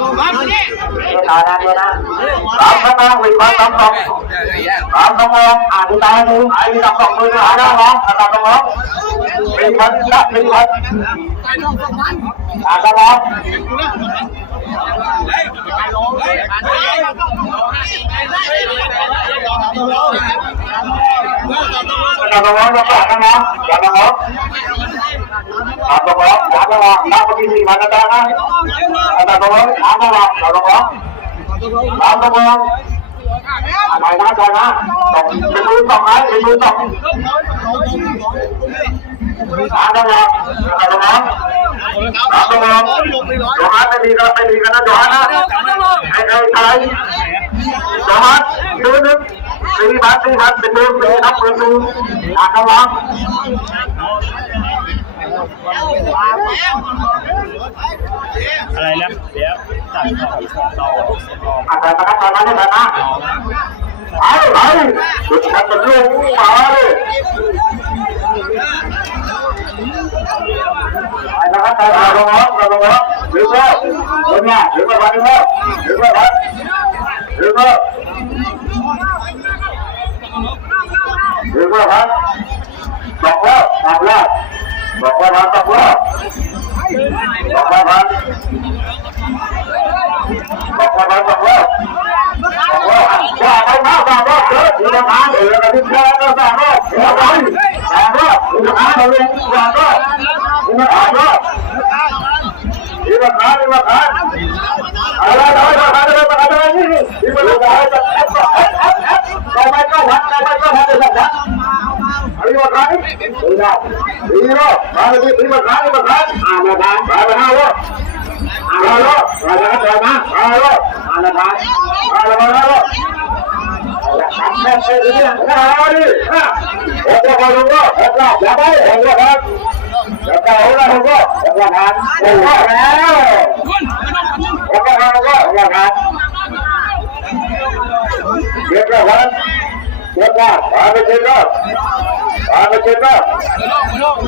ต่อได้เลยนะสามชั่วโมงวิ่งมาสามชั่วโมงที่ตายดูที่ตับสองมือหาหน้าร้องตับสองร้องวิ่งมันละวิ่งมันตับสองร้องตับสองร้องตับสองร้องตับสองร้องตับสองร้องตับสองร้องนับไปที่มันกันนะตับสองร้องตับสองร้องตับสองร้องตับสองร้องไปนะไปนะส่งไปมือส่งไหมไปมือส่งตับสองร้องตับสองร้องตับสองร้องโจฮันไม่มีกันนะโจฮันนะไอ้ชายโจฮันดูนึก4 บาทเป็นมือนับมือดูตับสองร้องอะไรนะเดี๋ยวจัดต่ออะไรนะครับตอนนั้นได้นะไปจุดกันเป็นลูกมาเลยไปนะครับไปลงแล้วถึงแล้วถึงแล้ววันนี้ถึงแล้วครับบอกแล้วว่าไปมาบอกว่าเจอที่ทำงานเลยกันที่แค่ก็สั่งว่าสั่งว่าที่ทำงานเลยสั่งว่าที่ทำงานว่าที่ทำงานอะไรนี่ที่มันจะให้จะก็ไม่ก็พักจะสั่งอะไรมาขายดีนะมาเลยที่มาขายมาห้าวะมาทำแม่เสียดิมาดิโอ้โหพอรู้ว่าอย่าไปโอ้โหครับอย่าไปโอ้โหครับโอ้โหครับโอ้โหแล้วโอ้โหครับเรียบร้อยเรียบร้อยมาไปเช็ดรอบ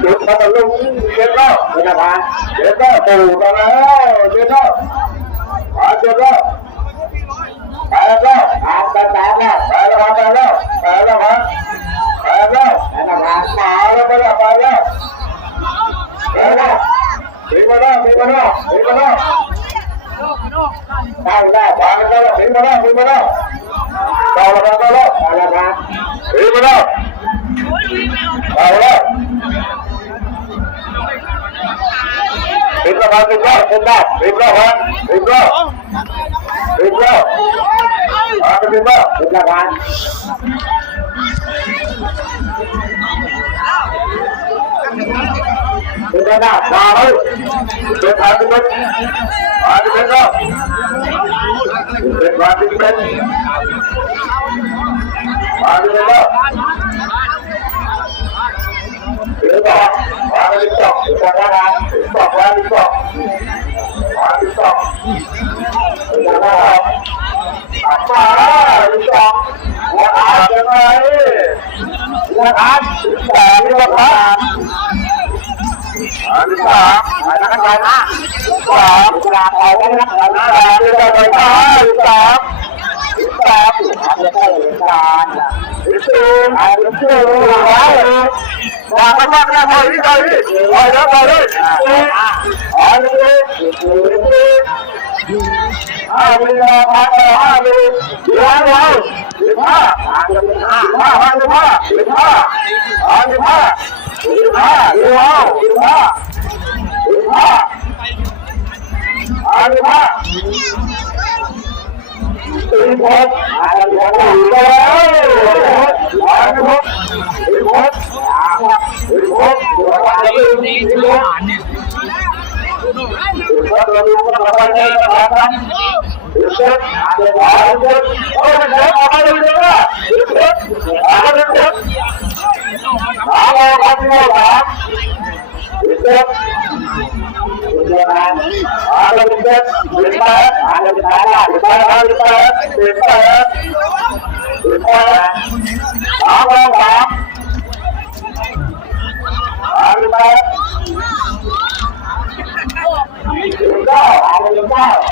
จุดมาตะลุงเช็ดรอบนะครับเช็ดรอบตู่มาแล้วเช็ดรอบไปแล้วไปแล้ว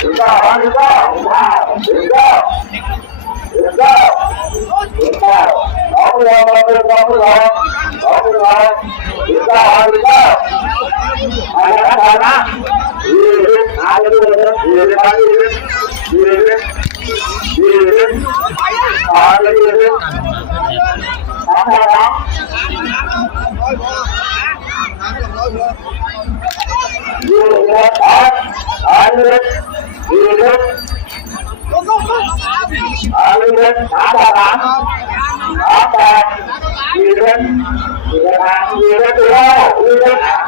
19 ยืน